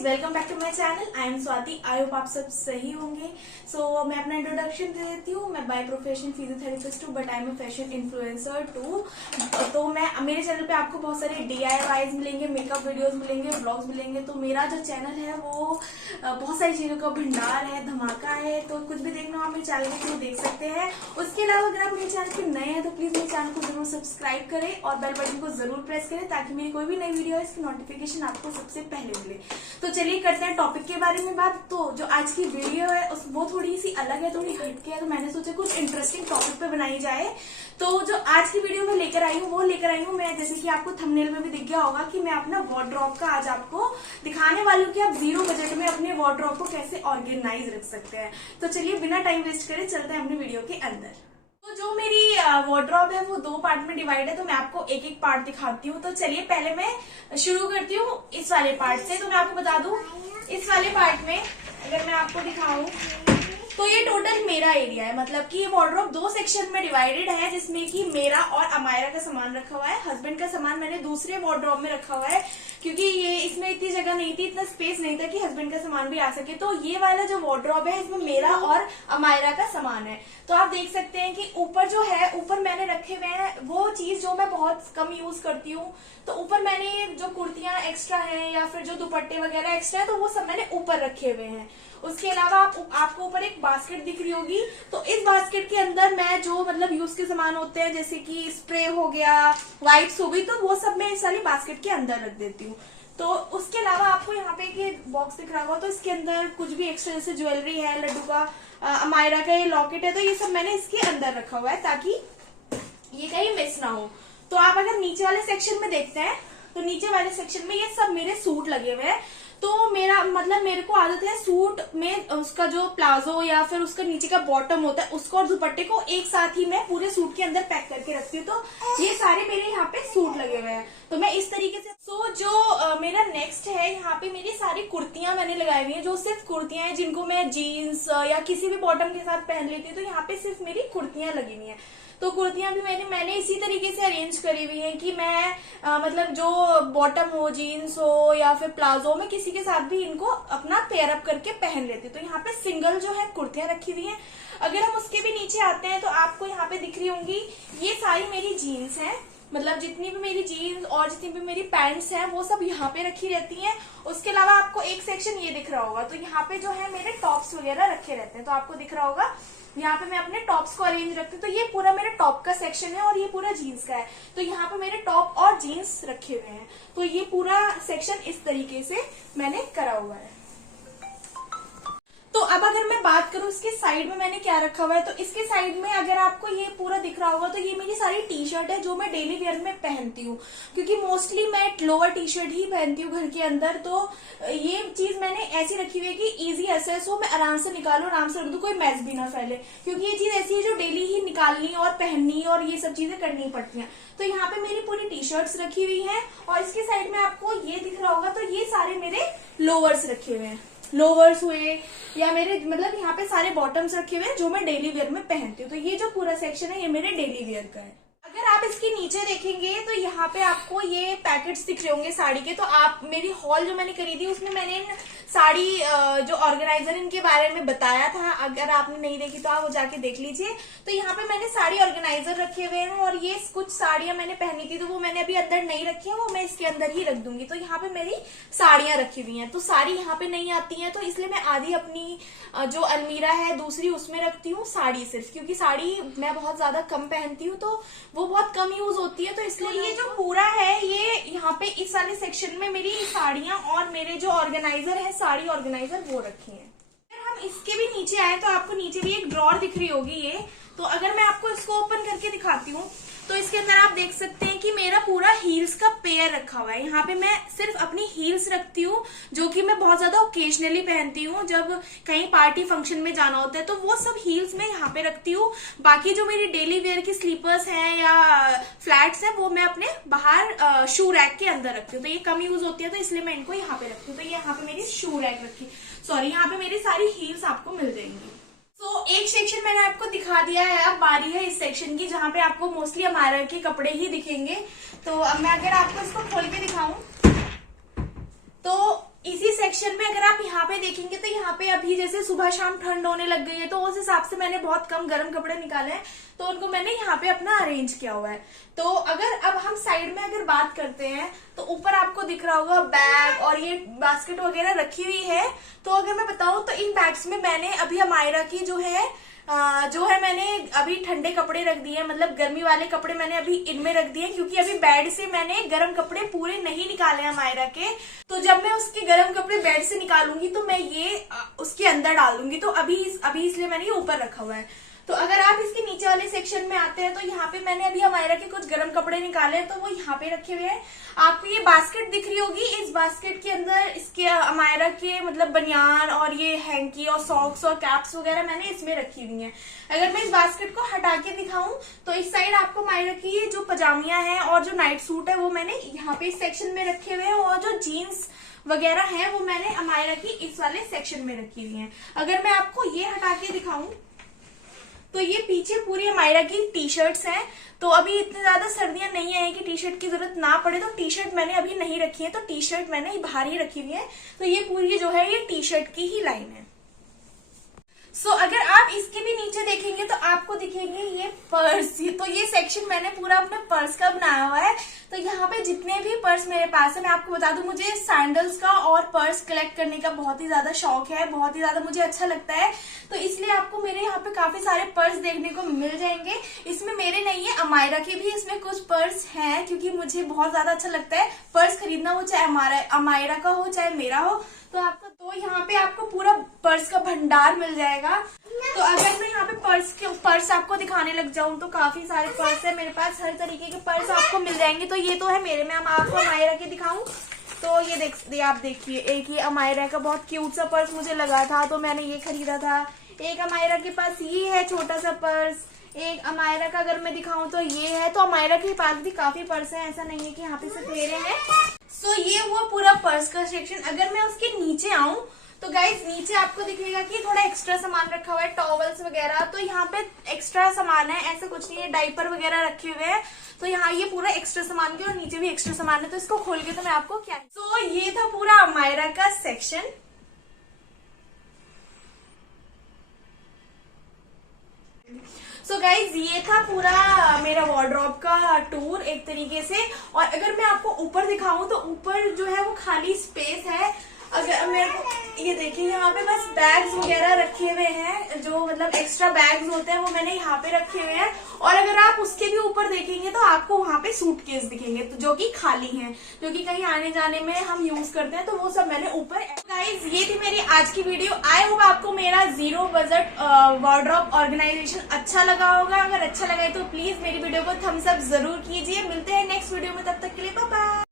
Guys, welcome back to my channel. I am Swati. I hope आप सब सही होंगे। मैं अपना इंट्रोडक्शन दे देती हूँ। मैं बाय प्रोफेशन फिजियोथेरेपिस्ट हूँ, but I am a fashion influencer too. तो मैं मेरे चैनल पे आपको बहुत सारे DIYs मिलेंगे, मेकअप वीडियोस मिलेंगे, व्लॉग्स मिलेंगे। तो मेरा जो चैनल है वो बहुत सारी चीजों का भंडार है, धमाका है। तो कुछ भी देखना हो आप मेरे चैनल पे देख सकते हैं। उसके अलावा अगर आप मेरे चैनल पे नए हैं तो प्लीज मेरे चैनल को जरूर सब्सक्राइब करें और बेल बटन को जरूर प्रेस करें ताकि मेरी कोई भी नई वीडियो है इसकी नोटिफिकेशन आपको सबसे पहले मिले। तो चलिए करते हैं टॉपिक के बारे में बात। तो जो आज की वीडियो है वो थोड़ी सी अलग है, थोड़ी हटके है। तो मैंने सोचा कुछ इंटरेस्टिंग टॉपिक पे बनाई जाए। तो जो आज की वीडियो में लेकर आई हूँ वो लेकर आई हूँ मैं, जैसे कि आपको थंबनेल में भी दिख गया होगा कि मैं अपना वार्डरोब का आज आपको दिखाने वाली हूँ कि आप जीरो बजट में अपने वार्डरोब को कैसे ऑर्गेनाइज रख सकते हैं। तो चलिए बिना टाइम वेस्ट करे चलते हैं अपनी वीडियो के अंदर। तो जो मेरी वार्डरोब है वो 2 पार्ट में डिवाइड है। तो मैं आपको एक एक पार्ट दिखाती हूँ। तो चलिए पहले मैं शुरू करती हूँ इस वाले पार्ट से। तो मैं आपको बता दूं, इस वाले पार्ट में अगर मैं आपको दिखाऊं तो ये टोटल मेरा एरिया है। मतलब कि ये वार्डरोब 2 सेक्शन में डिवाइडेड है, जिसमें कि मेरा और अमायरा का सामान रखा हुआ है। हस्बैंड का सामान मैंने दूसरे वार्डरोब में रखा हुआ है क्योंकि ये इसमें इतनी जगह नहीं थी, इतना स्पेस नहीं था कि हस्बैंड का सामान भी आ सके। तो ये वाला जो वार्डरोब है इसमें मेरा और अमायरा का सामान है। तो आप देख सकते हैं कि ऊपर जो है, ऊपर मैंने रखे हुए हैं वो चीज जो मैं बहुत कम यूज करती हूँ। तो ऊपर मैंने जो कुर्तियां एक्स्ट्रा हैं या फिर जो दुपट्टे वगैरह एक्स्ट्रा है तो वो सब मैंने ऊपर रखे हुए हैं। उसके अलावा आपको ऊपर एक बास्केट दिख रही होगी। तो इस बास्केट के अंदर मैं जो मतलब यूज के सामान होते हैं, जैसे कि स्प्रे हो गया, वाइप्स हो गई, तो वो सब मैं इस वाली बास्केट के अंदर रख देती हूँ। तो उसके अलावा आपको यहाँ पे ये बॉक्स दिख रहा होगा, तो इसके अंदर कुछ भी एक्स्ट्रा जैसे ज्वेलरी है, लड्डू का, अमायरा का ये लॉकेट है, तो ये सब मैंने इसके अंदर रखा हुआ है ताकि ये कहीं मिस ना हो। तो आप अगर नीचे वाले सेक्शन में देखते हैं तो नीचे वाले सेक्शन में ये सब मेरे सूट लगे हुए हैं। तो मेरा मतलब मेरे को आदत है सूट में उसका जो प्लाजो या फिर उसका नीचे का बॉटम होता है उसको और दुपट्टे को एक साथ ही मैं पूरे सूट के अंदर पैक करके रखती हूँ। तो ये सारे मेरे यहाँ पे सूट लगे हुए हैं। तो मैं इस तरीके से जो मेरा नेक्स्ट है, यहाँ पे मेरी सारी कुर्तियां मैंने लगाई हुई है, जो सिर्फ कुर्तियां हैं जिनको मैं जीन्स या किसी भी बॉटम के साथ पहन लेती हूँ। तो यहाँ पे सिर्फ मेरी कुर्तियां लगी हुई है। तो कुर्तियां भी मैंने इसी तरीके से अरेंज करी हुई है कि मैं मतलब जो बॉटम हो, जीन्स हो या फिर प्लाजो, में किसी के साथ भी इनको अपना पेयर अप करके पहन लेती हूँ। तो यहाँ पे सिंगल जो है कुर्तियां रखी हुई हैं। अगर हम उसके भी नीचे आते हैं तो आपको यहाँ पे दिख रही होंगी ये सारी मेरी जीन्स हैं। मतलब जितनी भी मेरी जीन्स और जितनी भी मेरी पैंट्स हैं वो सब यहाँ पे रखी रहती हैं। उसके अलावा आपको एक सेक्शन ये दिख रहा होगा, तो यहाँ पे जो है मेरे टॉप्स वगैरह रखे रहते हैं। तो आपको दिख रहा होगा यहाँ पे मैं अपने टॉप्स को अरेंज रखती हूँ। तो ये पूरा मेरे टॉप का सेक्शन है और ये पूरा जीन्स का है। तो यहाँ पे मेरे टॉप और जीन्स रखे हुए हैं। तो ये पूरा सेक्शन इस तरीके से मैंने करा हुआ है। तो अब अगर मैं बात करूं इसके साइड में मैंने क्या रखा हुआ है, तो इसके साइड में अगर आपको ये पूरा दिख रहा होगा तो ये मेरी सारी टी शर्ट है जो मैं डेली वेयर में पहनती हूँ, क्योंकि मोस्टली मैं लोअर टी शर्ट ही पहनती हूँ घर के अंदर। तो ये चीज मैंने ऐसी रखी हुई है कि इजी एक्सेस हो, मैं आराम से निकालू, आराम से रख दू, कोई मैस भी ना फैले, क्योंकि ये चीज ऐसी है जो डेली ही निकालनी और पहननी और ये सब चीजें करनी पड़ती हैं। तो यहाँ पे मेरी पूरी टी शर्ट्स रखी हुई है और इसके साइड में आपको ये दिख रहा होगा, तो ये सारे मेरे लोअर्स रखे हुए हैं। लोवर्स हुए या मेरे मतलब यहाँ पे सारे बॉटम्स रखे हुए हैं जो मैं डेली वेयर में पहनती हूँ। तो ये जो पूरा सेक्शन है ये मेरे डेली वेयर का है। अगर आप इसके नीचे देखेंगे तो यहाँ पे आपको ये पैकेट्स दिख रहे होंगे साड़ी के। तो आप मेरी हॉल जो मैंने करी थी उसमें मैंने साड़ी जो ऑर्गेनाइजर इनके बारे में बताया था, अगर आपने नहीं देखी तो आप वो जाके देख लीजिए। तो यहाँ पे मैंने साड़ी ऑर्गेनाइजर रखे हुए हैं और ये कुछ साड़ियां मैंने पहनी थी तो वो मैंने अभी अंदर नहीं रखी है, वो मैं इसके अंदर ही रख दूंगी। तो यहाँ पे मेरी साड़ियां रखी हुई हैं। तो साड़ी यहाँ पे नहीं आती है, तो इसलिए मैं आधी अपनी जो अलमीरा है दूसरी उसमें रखती हूँ साड़ी सिर्फ, क्योंकि साड़ी मैं बहुत ज्यादा कम पहनती हूँ तो वो बहुत कम यूज होती है। तो इसलिए ये जो पूरा है ये यहाँ पे इस वाले सेक्शन में मेरी साड़ियां और मेरे जो ऑर्गेनाइजर है साड़ी ऑर्गेनाइजर वो रखी है। अगर हम इसके भी नीचे आए तो आपको नीचे भी एक ड्रॉर दिख रही होगी ये। तो अगर मैं आपको इसको ओपन करके दिखाती हूँ तो इसके अंदर आप देख सकते हैं कि मेरा पूरा हील्स का पेयर रखा हुआ है। यहाँ पे मैं सिर्फ अपनी हील्स रखती हूँ जो कि मैं बहुत ज्यादा ओकेजनली पहनती हूँ, जब कहीं पार्टी फंक्शन में जाना होता है तो वो सब हील्स मैं यहाँ पे रखती हूँ। बाकी जो मेरी डेली वेयर की स्लीपर्स हैं या फ्लैट्स हैं वो मैं अपने बाहर शू रैक के अंदर रखती हूँ। तो ये कम यूज होती है तो इसलिए मैं इनको यहाँ पे रखती हूँ। तो ये यहाँ पे मेरी शू रैक रखी, सॉरी यहाँ पे मेरी सारी हील्स आपको मिल जाएंगी। तो एक सेक्शन मैंने आपको दिखा दिया है, अब बारी है इस सेक्शन की जहाँ पे आपको मोस्टली अमायरा के कपड़े ही दिखेंगे। तो अब मैं अगर आपको इसको खोल के दिखाऊं तो इसी सेक्शन में अगर आप यहाँ पे देखेंगे तो यहाँ पे अभी जैसे सुबह शाम ठंड होने लग गई है, तो उस हिसाब से मैंने बहुत कम गर्म कपड़े निकाले हैं, तो उनको मैंने यहाँ पे अपना अरेंज किया हुआ है। तो अगर अब हम साइड में अगर बात करते हैं तो ऊपर आपको दिख रहा होगा बैग और ये बास्केट वगैरह रखी हुई है। तो अगर मैं बताऊं तो इन बैग्स में मैंने अभी अमायरा की जो है मैंने अभी ठंडे कपड़े रख दिए, मतलब गर्मी वाले कपड़े मैंने अभी इनमें रख दिए, क्योंकि अभी बेड से मैंने गर्म कपड़े पूरे नहीं निकाले हैं अमायरा के। तो जब मैं उसके गर्म कपड़े बेड से निकालूंगी तो मैं ये उसके अंदर डाल दूंगी, तो अभी इसलिए मैंने ये ऊपर रखा हुआ है। तो अगर आप इसके नीचे वाले सेक्शन में आते हैं तो यहाँ पे मैंने अभी अमायरा के कुछ गर्म कपड़े निकाले हैं, तो वो यहाँ पे रखे हुए हैं। आपको ये बास्केट दिख रही होगी, इस बास्केट के अंदर इसके अमायरा के मतलब बनियान और ये हैंकी और सॉक्स और कैप्स वगैरह मैंने इसमें रखी हुई हैं। अगर मैं इस बास्केट को हटा के दिखाऊं तो इस साइड आपको अमायरा की ये जो पजामियां हैं और जो नाइट सूट है वो मैंने यहाँ पे इस सेक्शन में रखे हुए हैं, और जो जीन्स वगैरह है वो मैंने अमायरा की इस वाले सेक्शन में रखी हुई है। अगर मैं आपको ये हटा के दिखाऊं तो ये पीछे पूरी अमायरा की टी शर्ट्स हैं। तो अभी इतनी ज्यादा सर्दियां नहीं आई कि टी शर्ट की जरूरत ना पड़े, तो टी शर्ट मैंने अभी नहीं रखी है, तो टी शर्ट मैंने बाहर ही रखी हुई है। तो ये पूरी जो है ये टी शर्ट की ही लाइन है। सो अगर आप इसके भी नीचे देखेंगे तो आपको दिखेंगे ये पर्स। तो ये सेक्शन मैंने पूरा अपने पर्स का बनाया हुआ है। तो यहाँ पे जितने भी पर्स मेरे पास है, मैं आपको बता दूं मुझे सैंडल्स का और पर्स कलेक्ट करने का बहुत ही ज्यादा शौक है, बहुत ही ज्यादा मुझे अच्छा लगता है। तो इसलिए आपको मेरे यहाँ पे काफी सारे पर्स देखने को मिल जाएंगे। इसमें मेरे नहीं है, अमायरा के भी इसमें कुछ पर्स हैं, क्योंकि मुझे बहुत ज्यादा अच्छा लगता है पर्स खरीदना, वो चाहे अमायरा का हो चाहे मेरा हो। तो यहाँ पे आपको पूरा पर्स का भंडार मिल जाएगा। तो अगर मैं यहाँ पे पर्स आपको दिखाने लग जाऊं तो काफी सारे पर्स है मेरे पास, हर तरीके के पर्स आपको मिल जाएंगे। तो ये तो है मेरे में, आपको अमायरा के दिखाऊं तो ये आप देखिए, एक ये अमायरा का बहुत क्यूट सा पर्स मुझे लगा था तो मैंने ये खरीदा था। एक अमायरा के पास ये है छोटा सा पर्स। एक अमायरा का अगर मैं दिखाऊं तो ये है। तो अमायरा के पास भी काफी पर्स है, ऐसा नहीं है कि यहाँ पे सिर्फ मेरे हैं। सो ये हुआ पूरा पर्स का सेक्शन। अगर मैं उसके नीचे आऊं तो गाइज नीचे आपको दिखेगा कि थोड़ा एक्स्ट्रा सामान रखा हुआ है, टॉवल्स वगैरह। तो यहाँ पे एक्स्ट्रा सामान है, ऐसा कुछ नहीं है, डाइपर वगैरह रखे हुए हैं। तो यहाँ ये पूरा एक्स्ट्रा सामान के और नीचे भी एक्स्ट्रा सामान है। तो इसको खोल के तो मैं आपको क्या तो ये था पूरा अमायरा का सेक्शन। सो गाइज ये था पूरा मेरा वार्डरोब का टूर एक तरीके से। और अगर मैं आपको ऊपर दिखाऊं तो ऊपर जो है वो खाली स्पेस है। अगर मेरे को ये देखिए, यहाँ पे बस बैग्स वगैरह रखे हुए हैं, जो मतलब एक्स्ट्रा बैग्स होते हैं वो मैंने यहाँ पे रखे हुए हैं। और अगर आप उसके भी ऊपर देखेंगे तो आपको वहाँ पे सूटकेस दिखेंगे, तो जो कि खाली हैं, जो कि कहीं आने जाने में हम यूज करते हैं, तो वो सब मैंने ऊपर। गाइज ये थी मेरी आज की वीडियो। आई होप आपको मेरा 0 बजट वार्डरोब ऑर्गेनाइजेशन अच्छा लगा होगा। अगर अच्छा लगा है तो प्लीज मेरी वीडियो को थम्स अप जरूर कीजिए। मिलते हैं नेक्स्ट वीडियो में, तब तक के लिए बाय बाय।